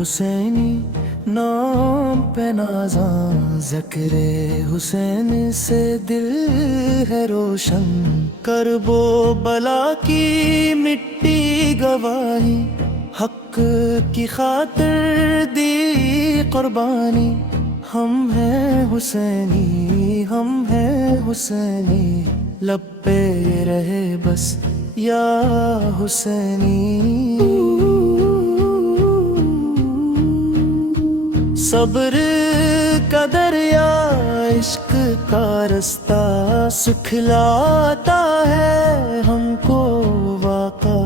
हुसैनी नाम पे नाज़ा ज़िक्रे हुसैन से दिल है रोशन। करबो बला की मिट्टी गवाही, हक की खातिर दी कुर्बानी। हम हैं हुसैनी, हम हैं हुसैनी, लब पे रहे बस या हुसैनी। सब्र का दरिया इश्क का रास्ता सिखलाता है हमको वाक़ा।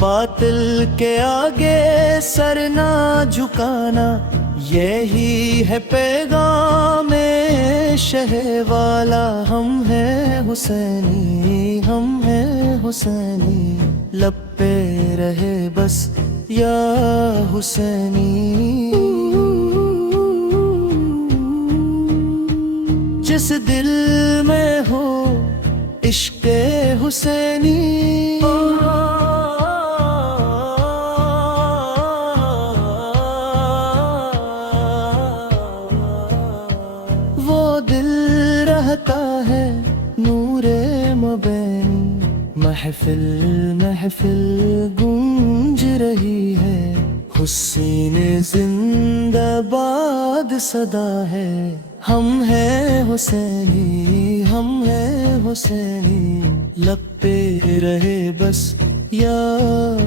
बातिल के आगे सर ना झुकाना, यही है पैगाम शहर वाला। हम हैं हुसैनी, हम हैं हुसैनी, लब पे रहे बस या हुसैनी। जिस दिल में हो इश्क़ हुसैनी, वो दिल रहता है नूरे मबैनी। महफिल महफिल गूंज रही है, हुसैन जिंदाबाद सदा है। हम हैं हुसैनी, हम हैं हुसैनी, लब पे रहे बस या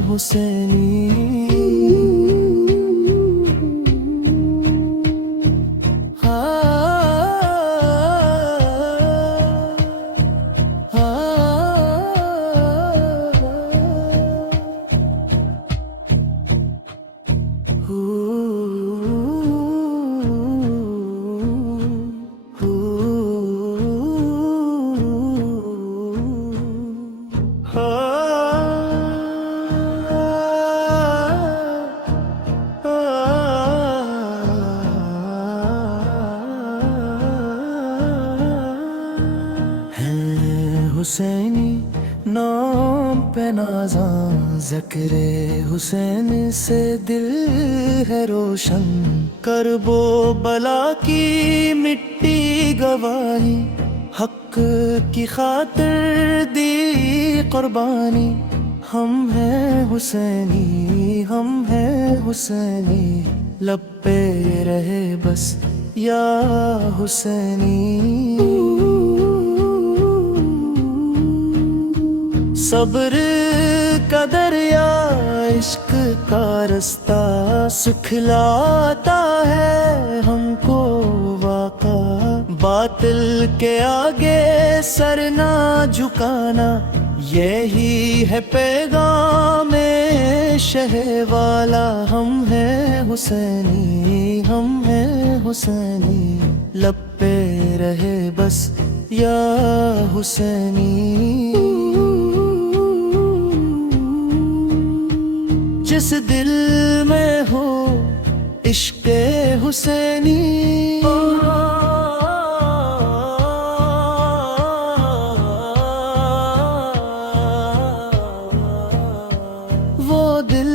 हुसैनी। हुसैनी नाम पे नाज़ा ज़िक्रे हुसैन से दिल है रोशन। करबो बला की मिट्टी गवाही, हक की खातिर दी कुर्बानी। हम हैं हुसैनी, हम हैं हुसैनी, लब पे रहे बस या हुसैनी। सब्र का दरिया इश्क का रास्ता सिखलाता है हमको वाक़ा। बातिल के आगे सर ना झुकाना, यही है पैगाम शहर वाला। हम हैं हुसैनी, हम हैं हुसैनी, लब पे रहे बस या हुसैनी। जिस दिल में हो इश्क़ हुसैनी, वो दिल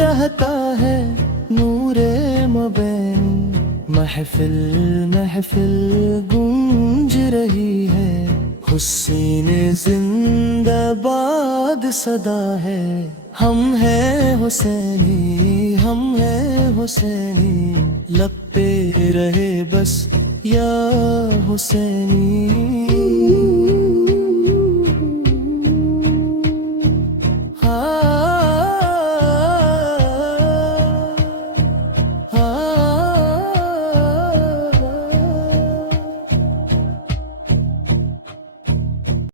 रहता है नूरे मबैनी। महफिल महफिल गूंज रही है, हुसैन जिंदाबाद सदा है। हम हैं हुसैनी, हम हैं हुसैनी, लब पे रहे बस या हुसैनी।